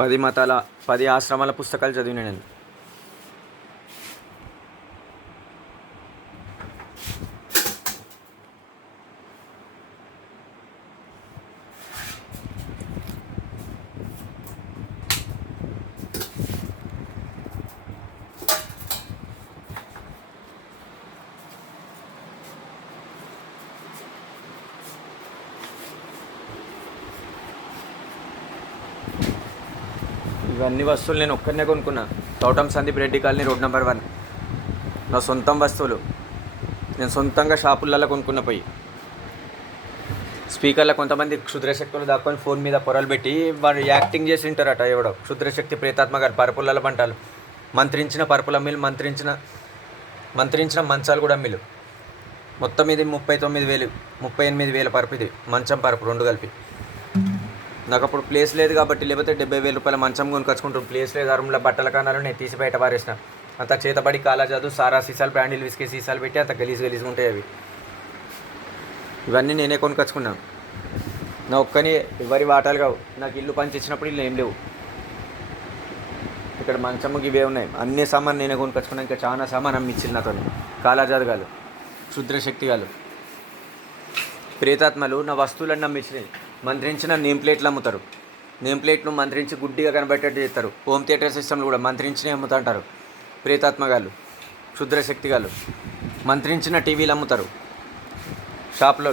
10 మతాల 10 ఆశ్రమాల పుస్తకాలు చదివిన నేను. ఇవన్నీ వస్తువులు నేను ఒక్కనే కొనుక్కున్నా. తోటం Sandeep Reddy colony road number 1. నా సొంతం వస్తువులు నేను సొంతంగా షాపులలో కొనుక్కున్న. పోయి స్పీకర్లో కొంతమంది క్షుద్రశక్తులు దాక్కొని ఫోన్ మీద పొరలు పెట్టి వాడు యాక్టింగ్ చేసి ఉంటారట. ఎవడో క్షుద్రశక్తి ప్రేతాత్మ గారు పరుపులలో పంటాలు మంత్రించిన పరుపుల అమ్మిలు, మంత్రించిన మంచాలు కూడా అమ్మిలు. మొత్తం ఇది 39,000 38,000 పరుపు. ఇది మంచం పరుపు 2 కలిపి. నాకు అప్పుడు ప్లేస్ లేదు కాబట్టి, లేకపోతే 70,000 రూపాయల మంచం కొనుకొచ్చుకుంటాం. ప్లేస్ లేదు, ఆ రూమ్లో బట్టల కానాలు నేను తీసి బయట పారేసిన. అంత చేతబడి కాలా చదువు సారా సీసాలు, బ్రాండీలు, విస్కీ సీసాలు పెట్టి అంత గలీజ్గా ఉంటాయి అవి. ఇవన్నీ నేనే కొనుకొచ్చుకున్నాను. నా ఒక్కని ఎవరి వాటాలు కావు. నాకు ఇల్లు పంచి ఇచ్చినప్పుడు ఇల్లు ఏం లేవు. ఇక్కడ మంచమ్మ ఇవే ఉన్నాయి. అన్ని సామాన్ నేనే కొనుకొచ్చుకున్నాను. ఇంకా చాలా సామాన్ అమ్మిచ్చింది నాతో. కాలాజాదుగాలు, క్షుద్రశక్తిగాలు, ప్రేతాత్మలు నా వస్తువులన్నీ అమ్మిచ్చినాయి. మంత్రించిన నేమ్ ప్లేట్లు అమ్ముతారు. నేమ్ ప్లేట్ను మంత్రించి గుడ్డిగా కనబట్టేట్టు చేస్తారు. హోమ్ థియేటర్ సిస్టమ్లు కూడా మంత్రించినవి అమ్ముతుంటారు. ప్రేతాత్మగాళ్ళు, క్షుద్రశక్తిగాళ్ళు మంత్రించిన టీవీలు అమ్ముతారు షాప్లో.